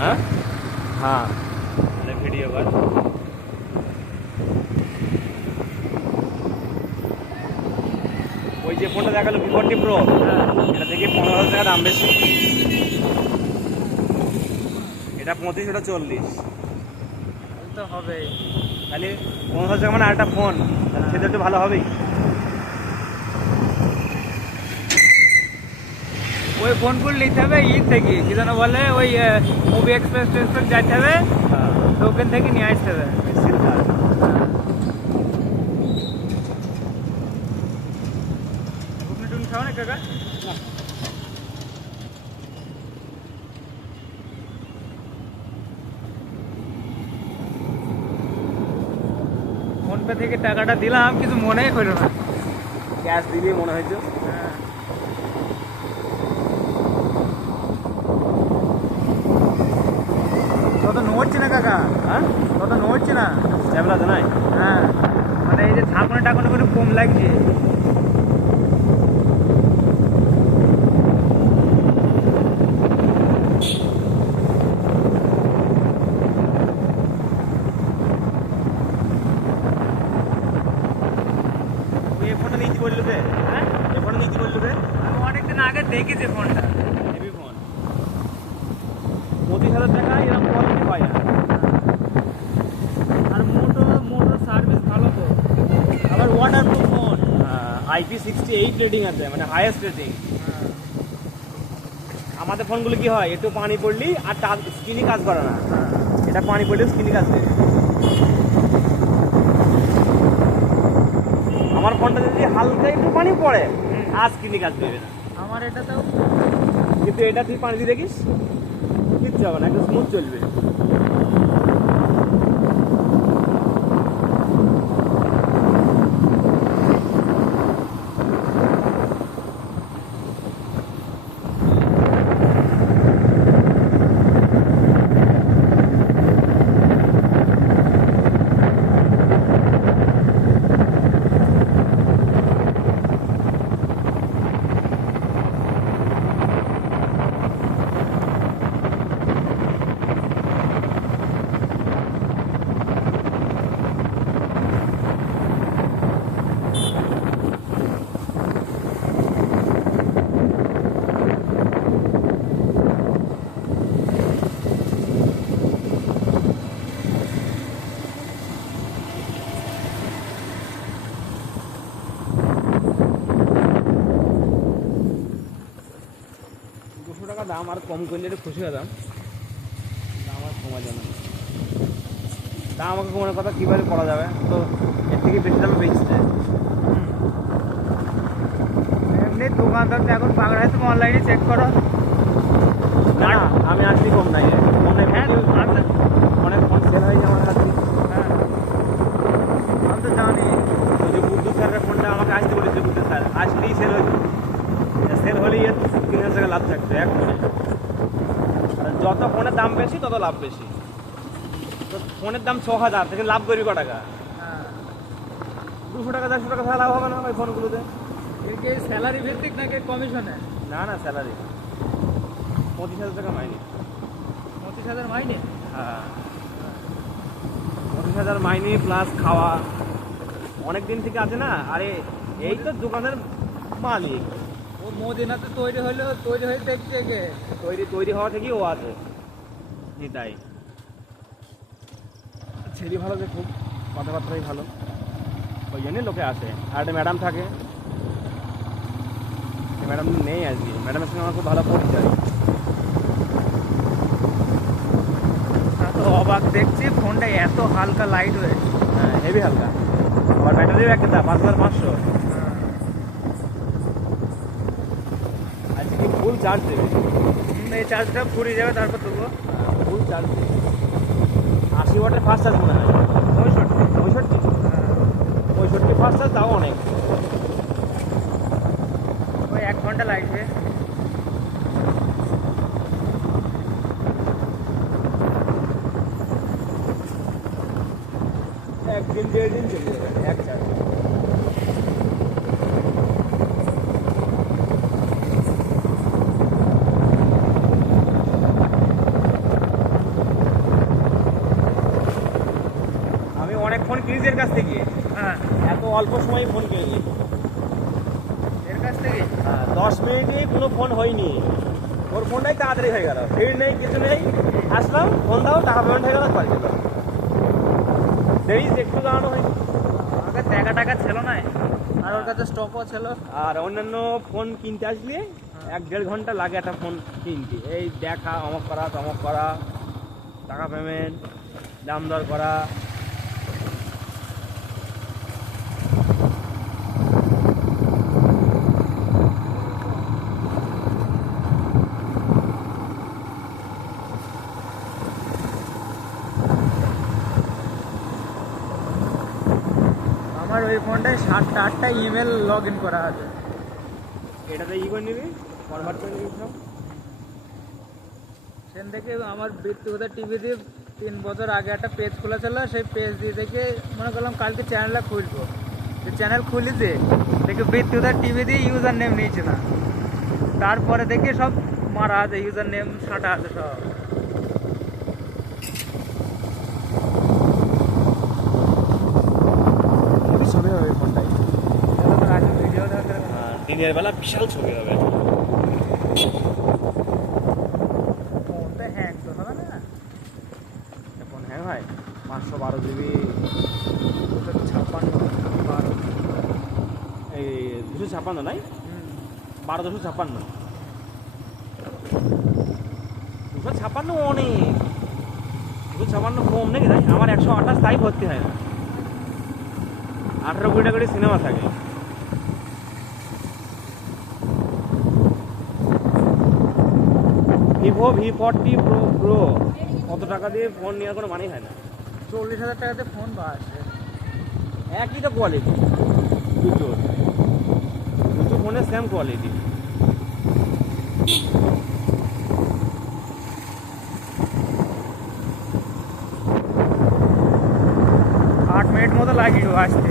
हाँ हाँ वीडियो कर ওই যে ফোনটা দেখালো V40 Pro এটা থেকে 15,000 টাকা দাম বেশি, এটা 35, এটা 40 তো হবে। তাহলে 15,000 টাকা মানে আরেকটা ফোন, সেটা একটু ভালো হবেই। ওই ফোনগুলো নিতে হবে থেকে কি যেন বলে ওই মুভি এক্সপ্রেস যাইতে হবে, তো ওখান থেকে নিয়ে আসতে হবে সিলভার। টুকনি খাও না কাকা? ফোনপে থেকে টাকাটা দিলাম, কিছু মনেই হলো না। ক্যাশ দিবি মনে হয়েছে। তত নড়ছে না কাকা, হ্যাঁ তত নড়ছে না। ক্যামেরা তো নাই। হ্যাঁ মানে এই যে ঝাঁকুনি টাকুনি একটু কম লাগছে। এই ফোনটা নিতে বললো রে, হ্যাঁ এই ফোনটা নিতে বললো রে। আমি অনেকদিন আগে দেখেছি ফোনটা, হেভি ফোন, 35,000 টাকা এরকম কোয়ালিটি পাই না। আর মোটো সার্ভিস ভালো তো, আবার ওয়াটারপ্রুফ ফোন। IP68 রেটিং আছে, মানে হাইয়েস্ট রেটিং। আমাদের ফোনগুলো কি হয়, একটু পানি পড়লি আর টাচ স্ক্রিনই কাজ করে না, এটা পানি পড়লেও স্ক্রিনই কাজ দেবে। আমার ফোনটা যদি হালকা একটু পানি পড়ে আর স্ক্রিনই কাজ দেবে না। আমার এটা তো কিন্তু এটা তুই পানি দিয়ে দেখিস, কিচ্ছু হবে না, একটু স্মুথ চলবে। দাম আর কম করলে একটু খুশি হতাম, দাম আর কমা যাবে না। দাম আমাকে কোনো কথা কীভাবে করা যাবে, তো এর থেকে বেশি দামে বেচতে। এমনি দোকানদার তো এখন পাগড়া, তুমি অনলাইনে চেক করো। না আমি আসছি কম নাই, হ্যাঁ অনেক ফোন সেল হয়ে যায় আমার আসছি। হ্যাঁ আমি তো জানি। ওই যে বুদ্ধু স্যারের ফোনটা আমাকে আসতে বলেছে, বুদ্ধু স্যার আসলেই সেল হয়েছে, সেল হলেই 3,000 টাকা লাভ থাকবে এক ফোনে। আর যত ফোনের দাম বেশি তত লাভ বেশি। তো ফোনের দাম 6,000 থেকে লাভ করবি ক টাকা? হ্যাঁ 200 টাকা 400 টাকা ছাড়া লাভ হবে না ওই ফোনগুলোতে। এর কি স্যালারি ভিত্তিক নাকি কমিশনে? না না স্যালারি 25,000 টাকা মাইনে। 25,000 মাইনে? হ্যাঁ 25,000 মাইনে প্লাস খাওয়া, অনেক দিন থেকে আছে না। আরে এই তো দোকানের মালিক, ও মদিনাতে তৈরি হয়ে দেখছে যে তৈরি হওয়া থেকেই ও আছে তাই। ছেলে ভালো, যে খুব কথাবার্তাই ভালো, ওই জন্যই লোকে আসে। আর একটা ম্যাডাম থাকে, ম্যাডাম নেই আজকে, ম্যাডামের সঙ্গে আমার খুব ভালো পরিচয়। তো অবাক দেখছি ফোনটা এত হালকা লাইট ওয়েট। হ্যাঁ হেভি হালকা, আবার ব্যাটারিও একটা 5,500। আজকে ফুল চার্জ দেবে, এই চার্জটা ফুরিয়ে যাবে তারপর দেবো। ফুল চার্জ দেবে। 80 ওয়াটের ফাস্ট চার্জ মনে হয়, 65 65 ফাস্ট চার্জ, তাও অনেক। ওই 1 ঘন্টা লাগবে। একদিন 1.5 দিন চলে যাবে এক চার্জ। অল্প সময় ফোন কিনে নিয়েছি। এর কাছ থেকে 10 মিনিটেই কোনো ফোন হয়নি, ওর ফোনটাই তাড়াতাড়ি হয়ে গেল, ভিড় নেই কিছু নেই, আসলাম ফোন দাও, টাকা পেমেন্ট হয়ে গেল, বাড়ি গেল। দেরি একটু দাঁড়ানো হয়নি। আগে টাকা ছিল না, আর ওর কাছে স্টকও ছিল। আর অন্যান্য ফোন কিনতে আসলে 1-1.5 ঘন্টা লাগে একটা ফোন কিনতে, এই দেখা, অমক করা তমক করা, টাকা পেমেন্ট, দাম দর করা। আমার ওই ফোনটায় 7টা ইমেল লগ ইন করা আছে। এটাতে ই করে নিবি, ফরওয়ার্ড করে নিবি সব। সেখান থেকে আমার বৃত্তিগত টিভি দিয়ে 3 বছর আগে একটা পেজ খোলা ছিল, সেই পেজ দিয়ে দেখে মনে করলাম কালকে চ্যানেলটা খুলবো। চ্যানেল খুলিতে দেখে বৃত্তিগত টিভি দিয়ে ইউজার নেম নিয়েছে না, তারপরে দেখে সব মারা আছে, ইউজার নেম ছাঁটা আছে সব। ছবি হবে ফোনটাই, ভিডিও দেখে দিনের বেলা বিশাল ছবি হবে। ফোনটা হ্যাং তো হবে না। ফোন হ্যাং হয়, 512 জিবি, 256 এই 256 নাই, 12 256, 256 অনেক, 256 কম নাকি তাই? আমার 128 তাই ভর্তি হয় না, 18 কোটি করে সিনেমা থাকে। ভিভো V40 প্রো কত টাকা দিয়ে ফোন নেওয়ার কোনো মানেই হয় না। 40,000 টাকাতে ফোন আসে। একই তো কোয়ালিটি, দুটো ফোনের সেম কোয়ালিটি। 8 মিনিট মতো লাগিয়ে আসতে।